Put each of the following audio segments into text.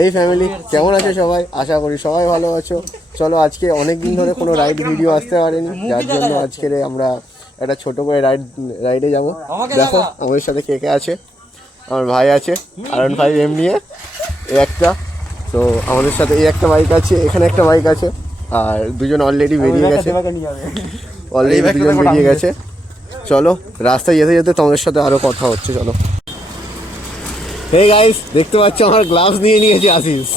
এই ফ্যামিলি কেমন আছো সবাই? আশা করি সবাই ভালো আছো। চলো আজকে অনেক দিন ধরে কোনো রাইড ভিডিও আসতে পারেনি, যার জন্য আজকে আমরা একটা ছোট করে রাইডে যাব। দেখো আমাদের সাথে কে কে আছে। আমার ভাই আছে R15M নিয়ে, এই একটা। তো আমাদের সাথে এই একটা বাইক আছে, এখানে একটা বাইক আছে, আর দুজন অলরেডি বেরিয়ে গেছে। চলো রাস্তায় যেতে যেতে তোমাদের সাথে আরো কথা হচ্ছে। চলো। হে গাইস, দেখতে পাচ্ছ আমার গ্লাভস নিয়ে নিয়েছে আশিস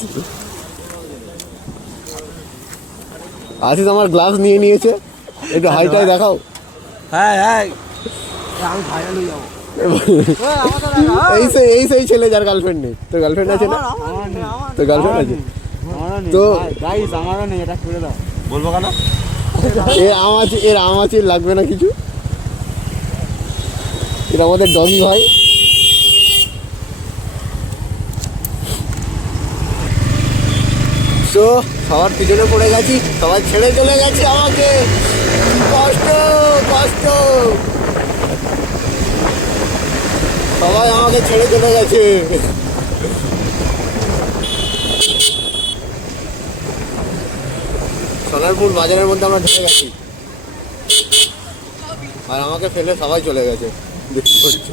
আমার গ্লাভস নিয়ে নিয়েছে। একটু হাইটাই দেখাও। হ্যাঁ হ্যাঁ আমি ভাইরাল হয়ে যাবো। এই সেই ছেলে যার গার্লফ্রেন্ড নেই। তোর গার্লফ্রেন্ড আছে না? তোর গার্লফ্রেন্ড আছে তো গাইস আমারও নেই, এটা করে দাও। বলবো কেন? এর আমাচি লাগবে না কিছু। এটা আমাদের ডগি ভাই। তো সবার পিছনে পড়ে গেছি, সবাই ছেড়ে চলে গেছে আমাকে। কষ্ট কষ্ট, সবাই আমাকে ছেড়ে চলে গেছে। সোনারপুর বাজারের মধ্যে আমরা ঢুকে গেছি, আর আমাকে ফেলে সবাই চলে গেছে। দেখতে পাচ্ছ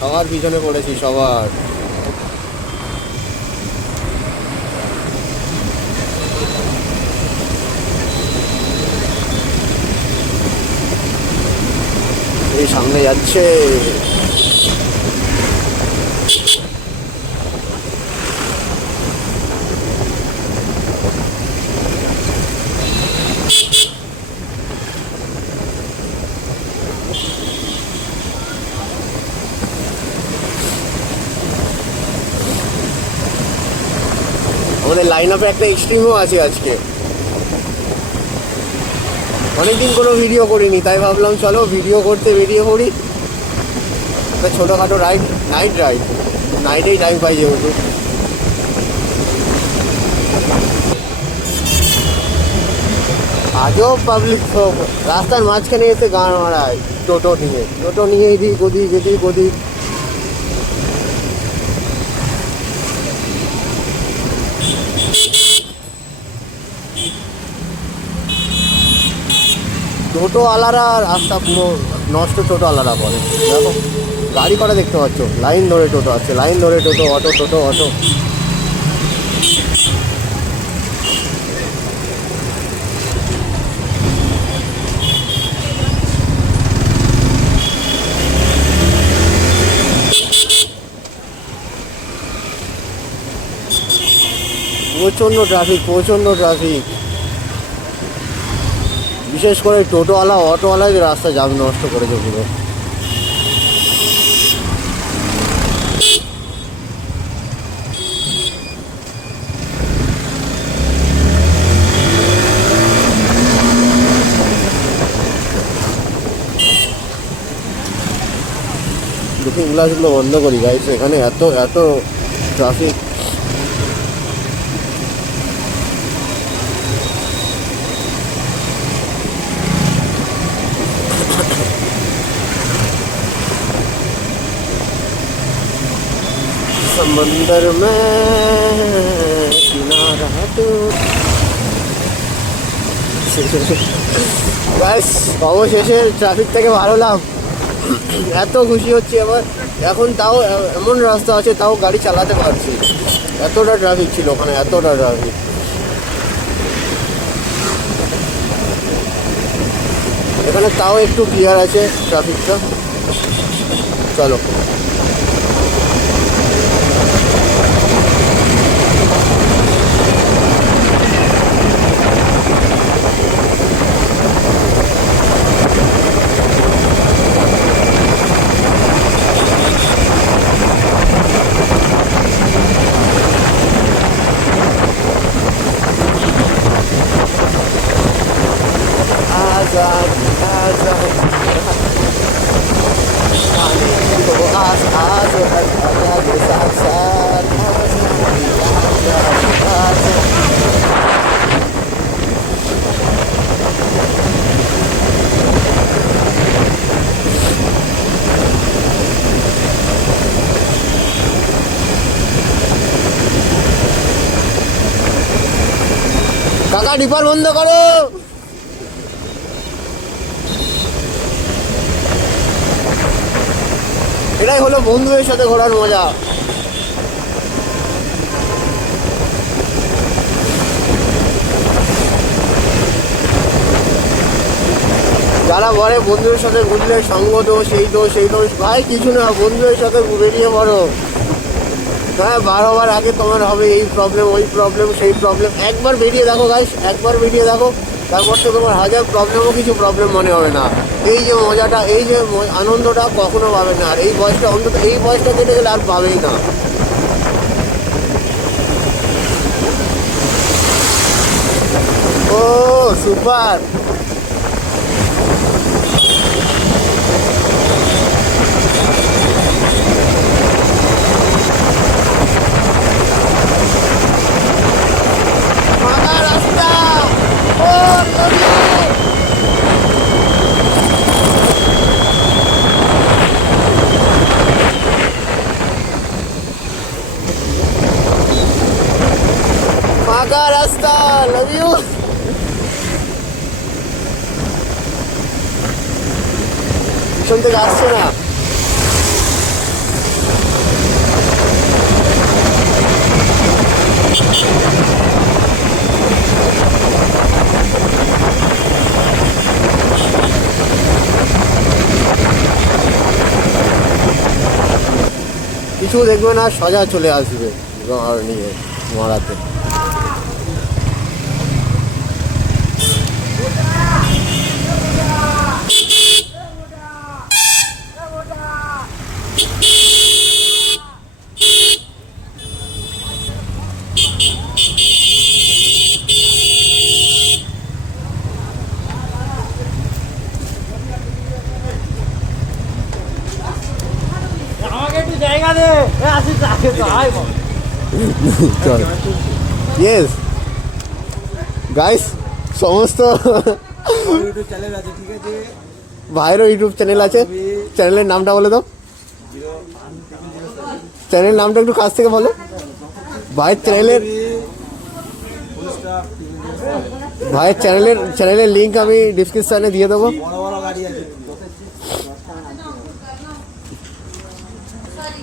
সবার পিছনে পড়েছি, সবার। এই সামনে যাচ্ছে। আমাদের লাইন আপে একটা এক্সট্রিমও আছে আজকে। অনেকদিন কোনো ভিডিও করিনি, তাই ভাবলাম চলো ভিডিও করতে বেরিয়ে পড়ি। একটা ছোটোখাটো রাইড, নাইট রাইড, নাইটেই টাইম পাই যেহেতু। আজও পাবলিক রাস্তার মাঝখানে এসে গান মারায় টোটো নিয়ে এদিক ওদিক। টোটোওয়ালারা রাস্তা পুরো নষ্ট, টোটোওয়ালারা করে। দেখো গাড়ি করা দেখতে পাচ্ছ, লাইন ধরে টোটো আছে, লাইন ধরে টোটো, অটো। প্রচণ্ড ট্রাফিক, বিশেষ করে টোটোওয়ালা অটোওয়ালা যে রাস্তা জাম নষ্ট করেছে পুরো। লুকিং গ্লাসগুলো বন্ধ করি গাইস, এখানে এত ট্রাফিক। समंदर में किनारा तो ব্যাস অবশেষে ট্রাফিক থেকে ভালোলাম। এত খুশি হচ্ছে এবার। এখন তাও এমন রাস্তা আছে, তাও গাড়ি চালাতে পারছি। এতটা ট্রাফিক ছিল ওখানে, এতটা ট্রাফিক। এখানে তাও একটু ক্লিয়ার আছে ট্রাফিকটা। চলো। কাকা ডিপার বন্ধ করো। এটাই হলো বন্ধুদের সাথে ঘোরার মজা। যারা বলে বন্ধুদের সাথে ঘুরলে সঙ্গ দোষ, এই দোষ সেই দোষ, ভাই কিছু না, বন্ধুদের সাথে বেরিয়ে পড়ো। হ্যাঁ, বারবার আগে তোমার হবে এই প্রবলেম, ওই প্রবলেম, সেই প্রবলেম। একবার বেরিয়ে দেখো গাইস, একবার বেরিয়ে দেখো, তারপর তো তোমার হাজার প্রবলেমও কিছু প্রবলেম মনে হবে না। এই যে মজাটা, এই যে আনন্দটা কখনো পাবে না। আর এই বয়সটা, অন্তত এই বয়সটা কেটে গেলে আর পাবেই না। ও সুপার। ফাঁকা রাস্তা, ও নদী। ফাঁকা রাস্তা, লাভ ইউ। পিছন থেকে আসছে না। কিছু দেখবে না, সোজা চলে আসবে নিয়ে মারাতে। আমাকে একটু জায়গা দে। আসিস তো আয় চল। ইয়েস গাইস, সমস্ত ইউটিউব চ্যানেল আছে, ঠিক আছে? ভাইয়েরও ইউটিউব চ্যানেল আছে। চ্যানেলের নামটা বলে দাও। চ্যানেলের নামটা একটু কাছ থেকে বলো। ভাইয়ের চ্যানেলের লিঙ্ক আমি ডিসক্রিপশনে দিয়ে দেবো। বড় বড় গাড়ি আছে।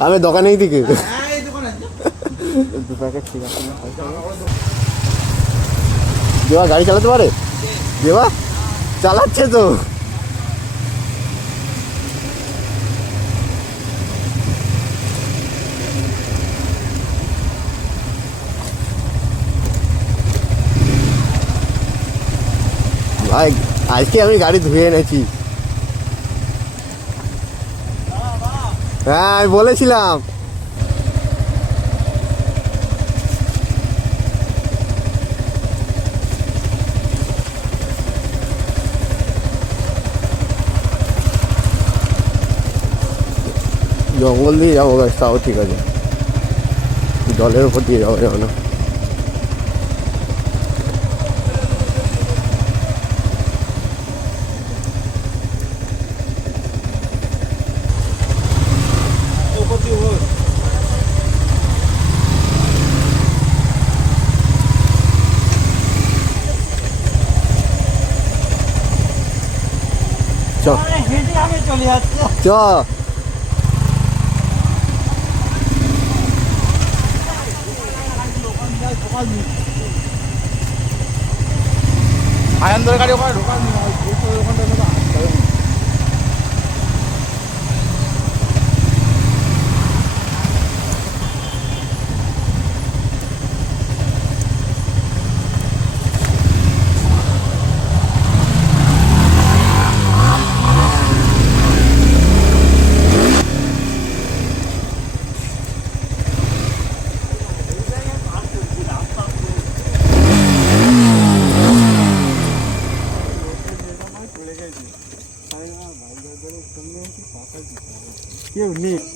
আমি দোকানেই দিকে হ্যাঁ, এই দোকান আছে। দেবা গাড়ি চালাতে পারে? দেবা চালাচ্ছে তো। ভাই আজকে আমি গাড়ি ধুয়ে এনেছি। হ্যাঁ, আমি বলেছিলাম। জঙ্গল দিয়ে যাবো গাছ, তাও ঠিক আছে। জলের উপর দিয়ে যাবো যাবো না। চ হেঁটে আমি চলে যাচ্ছি। চ। আয়ানদের গাড়ি ওখানে ঢোকার ওখানটা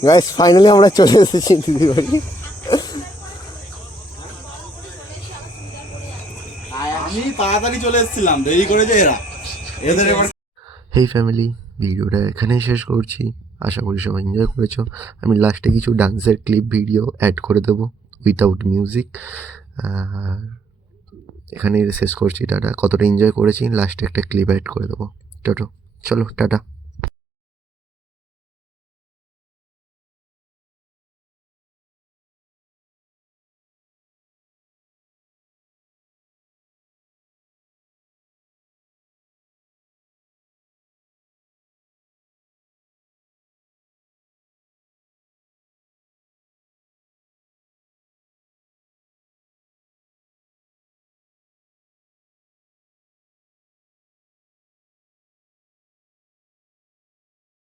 গাইস ফাইনালি আমরা চলে এসেছি দিদি বাড়ি। আমি তাড়াতাড়ি চলে এসেছিলাম, দেরি করেছে এরা। এদের এবার হেই ফ্যামিলি, ভিডিওটা এখানেই শেষ করছি। আশা করি সবাই এনজয় করেছো। আমি লাস্টে কিছু ডান্সের ক্লিপ ভিডিও অ্যাড করে দেবো উইথাউট মিউজিক। আর এখানেই শেষ করছি। টাটা। কতটা এনজয় করেছি লাস্টে একটা ক্লিপ অ্যাড করে দেবো। চলো টাটা।